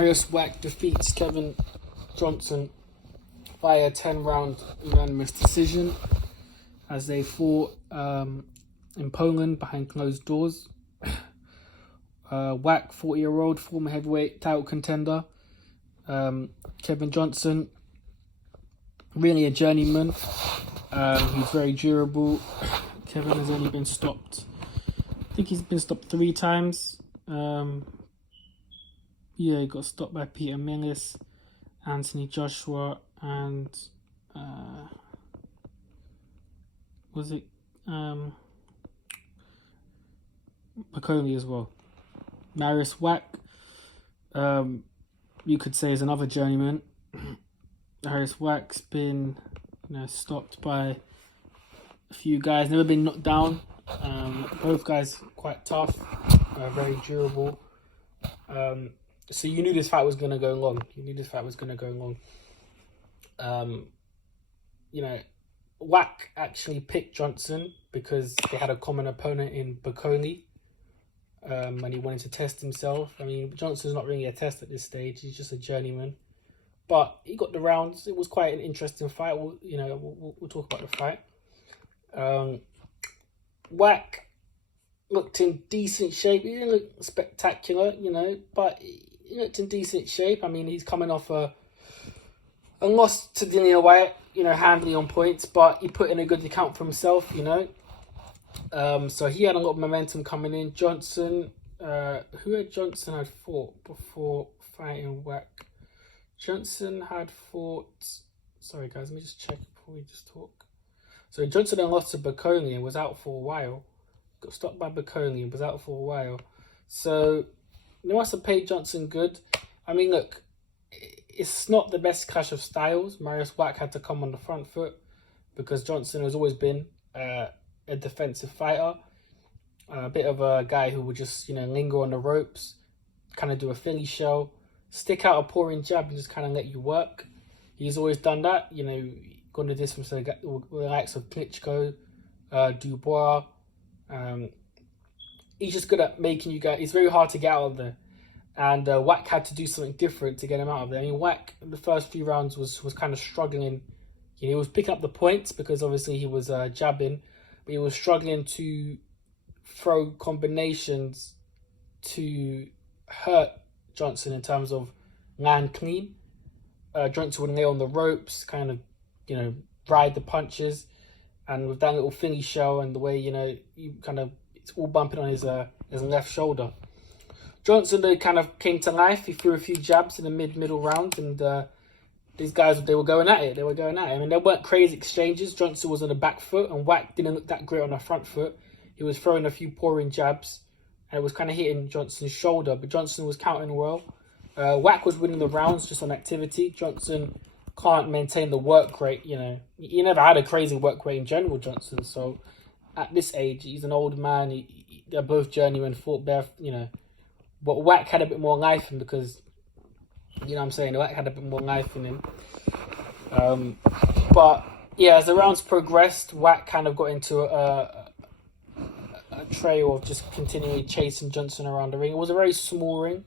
Mariusz Wach defeats Kevin Johnson via 10-round unanimous decision as they fought in Poland behind closed doors. Wach, 40-year-old former heavyweight title contender. Kevin Johnson, really a journeyman. He's very durable. Kevin has only been stopped. I think he's been stopped 3 times. He got stopped by Peter Millis, Anthony Joshua, and was it Baconi as well. Mariusz Wach, you could say, is another journeyman. Mariusz Wach's been stopped by a few guys, never been knocked down. Both guys quite tough, very durable. So you knew this fight was going to go long. Wach actually picked Johnson because they had a common opponent in Baconi, and he wanted to test himself. I mean, Johnson's not really a test at this stage. He's just a journeyman. But he got the rounds. It was quite an interesting fight. We'll talk about the fight. Wach looked in decent shape. He didn't look spectacular, but he looked in decent shape. I mean, he's coming off a loss to Dillian Whyte, handily on points, but he put in a good account for himself, So he had a lot of momentum coming in. Johnson, who had Johnson had fought before fighting Wach? Johnson had fought... Sorry, guys, let me just check before we just talk. So Johnson then lost to Baconi and was out for a while. Got stopped by Baconi and was out for a while. So they must have paid Johnson good. I mean, look, it's not the best clash of styles. Mariusz Wach had to come on the front foot because Johnson has always been a defensive fighter. A bit of a guy who would just, linger on the ropes, kind of do a Philly shell, stick out a pouring jab and just kind of let you work. He's always done that, gone the distance with the likes of Klitschko, Dubois. He's just good at making you guys... It's very hard to get out of there. And Wach had to do something different to get him out of there. I mean, Wach, the first few rounds, was kind of struggling. He was picking up the points because obviously he was jabbing. But he was struggling to throw combinations to hurt Johnson in terms of land clean. Johnson would nail on the ropes, kind of, ride the punches. And with that little Philly shell and the way, you kind of... It's all bumping on his left shoulder. Johnson, though, kind of came to life. He threw a few jabs in the middle round, and these guys, they were going at it. I mean, there weren't crazy exchanges. Johnson was on the back foot, and Wach didn't look that great on the front foot. He was throwing a few pouring jabs, and it was kind of hitting Johnson's shoulder, but Johnson was countering well. Wach was winning the rounds just on activity. Johnson can't maintain the work rate, He never had a crazy work rate in general, Johnson, so at this age, he's an old man. They're both journeymen, fought bare, But Wach had a bit more life in him because, Wach had a bit more life in him. But, yeah, as the rounds progressed, Wach kind of got into a trail of just continually chasing Johnson around the ring. It was a very small ring,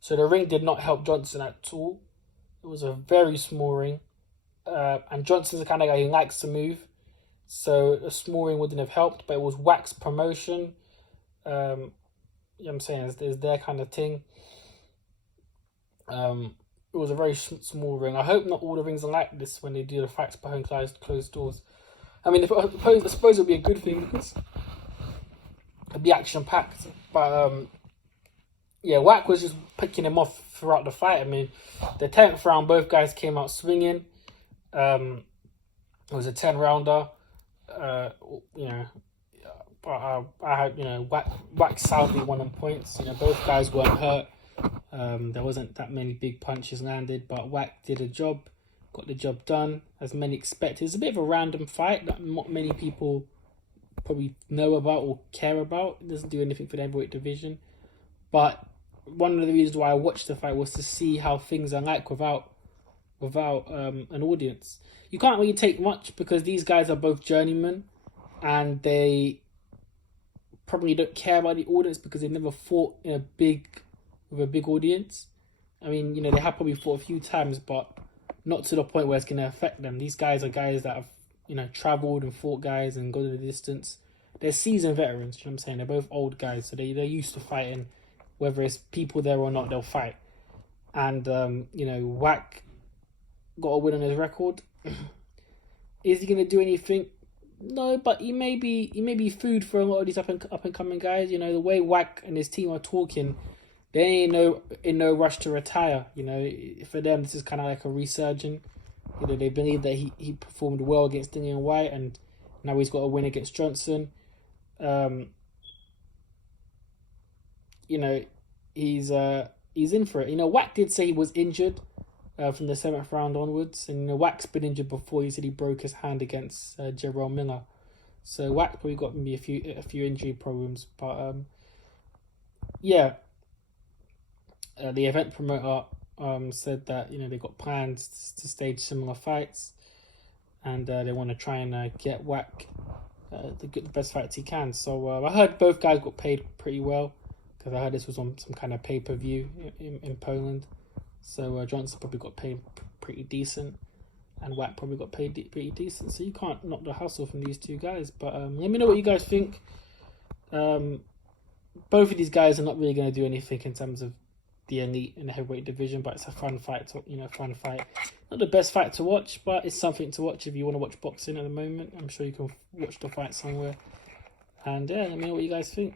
so the ring did not help Johnson at all. It was a very small ring. And Johnson's the kind of guy who likes to move, so a small ring wouldn't have helped, but it was Wach's promotion. It's their kind of thing. It was a very small ring. I hope not all the rings are like this when they do the fights behind closed doors. I mean, I suppose it would be a good thing because it'd be action-packed. But, Wach was just picking him off throughout the fight. I mean, the 10th round, both guys came out swinging. It was a 10-rounder. But I had, Wach soundly won on points. Both guys weren't hurt. There wasn't that many big punches landed, but Wach did a job, got the job done, as many expected. It's a bit of a random fight that not many people probably know about or care about. It doesn't do anything for the heavyweight division. But one of the reasons why I watched the fight was to see how things are like without an audience. You can't really take much because these guys are both journeymen and they probably don't care about the audience because they've never fought with a big audience. I mean, you know, they have probably fought a few times, but not to the point where it's going to affect them. These guys are guys that have, you know, travelled and fought guys and gone to the distance. They're seasoned veterans, you know what I'm saying? They're both old guys, so they're used to fighting. Whether it's people there or not, they'll fight. And, you know, Wach got a win on his record. Is he going to do anything? No, but he may be food for a lot of these up and coming guys. You know, the way Wach and his team are talking, they ain't in no rush to retire. You know, for them this is kind of like a resurgence. You know, they believe that he performed well against Dillian Whyte, and now he's got a win against Johnson. You know, he's in for it. You know, Wach did say he was injured from the 7th round onwards, and you know, Wach's been injured before. He said he broke his hand against Jerome Miller, so Wach probably got maybe a few injury problems. But yeah, the event promoter said that, you know, they got plans to stage similar fights, and they want to try and get Wach the best fights he can. So I heard both guys got paid pretty well, because I heard this was on some kind of pay-per-view in Poland. So Johnson probably got paid pretty decent, and Wach probably got paid pretty decent. So you can't knock the hustle from these two guys. But let me know what you guys think. Both of these guys are not really going to do anything in terms of the elite in the heavyweight division, but it's a fun fight. Fun fight. Not the best fight to watch, but it's something to watch if you want to watch boxing at the moment. I'm sure you can watch the fight somewhere. And yeah, let me know what you guys think.